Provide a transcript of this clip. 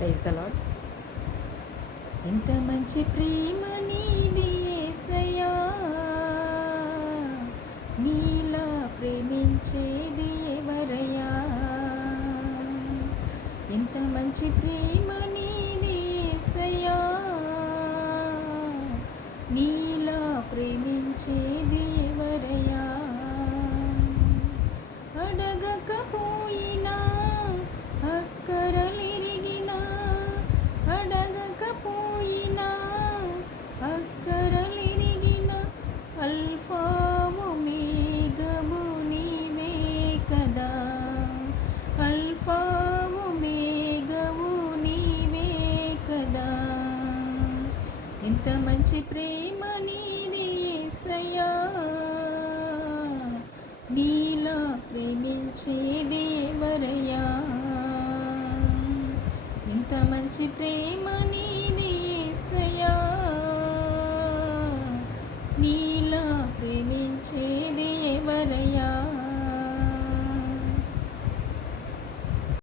Praise the lord. ఎంత మంచి ప్రేమ నీది యేసయ్యా, నీలా ప్రేమించేది ఎవరయ్యా. ఎంత మంచి ప్రేమ నీది యేసయ్యా, నీలా ప్రేమించేది ఎవరయ్యా. అడగకపోయినా అక్కరలిరిగినా, అడగకపోయినా అక్కరలిరిగిన అల్ఫా ఒమేగము నీవే కదా, అల్ఫా ఒమేగము నీవే కదా. ఎంత మంచి ప్రేమ నీది యేసయ్యా, నీలా ప్రేమించేది ఎవరయ్యా. ఎంత మంచి ప్రేమ నీది యేసయ్యా, నీలా